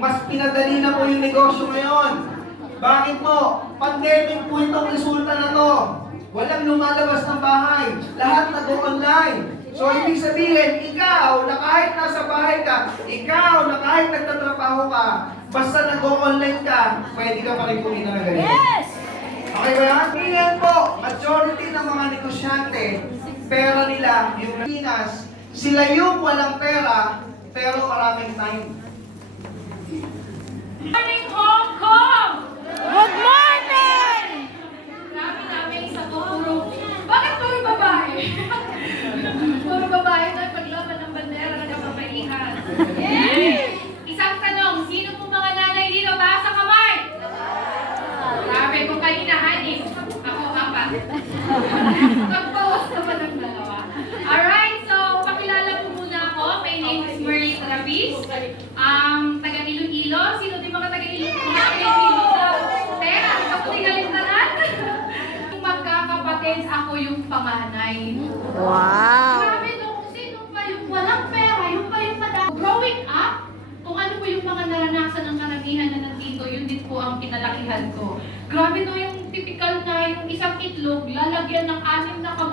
mas pinadali na po yung negosyo ngayon. Bakit po? Pandemic po itong resulta na to. Walang lumalabas ng bahay. Lahat nag-online. So, ibig sabihin, ikaw na kahit nasa bahay ka, ikaw na kahit nagtatrabaho ka, basta nag-online ka, pwede ka pa rin kumita na ganito. Yes! Okay ba yan? Ngayon po, majority ng mga negosyante, pera nila, yung Pinas, sila yung walang pera, pero maraming time. Morning, Hong Kong! Good morning! Grabe namin sa puro. Bakit puro babae? Puro babae na paglaban ng bandera ng kapapaihan. Isang tanong, sino po mga nanay dito? Taas ang kamay! Grabe ko kayo hinahanin. Ako, apat. Pagbawas naman ng dalawa. Alright, so pakilala po muna ako. My name is Marie Trapis. Taga Iloilo. Sino din mga taga Iloilo? Mga taga Iloilo. Teka, ito po tingalintaran. Magkakapatid, ako yung panganay. Wow! Grabe no, kung sino pa yung walang pera, yung pa yung madami. Growing up, kung ano po yung mga naranasan ng karamihan na nandito, yun din po ang kinalakihan ko. Grabe no, yung typical na yung isang itlog, lalagyan ng 6 na kamay.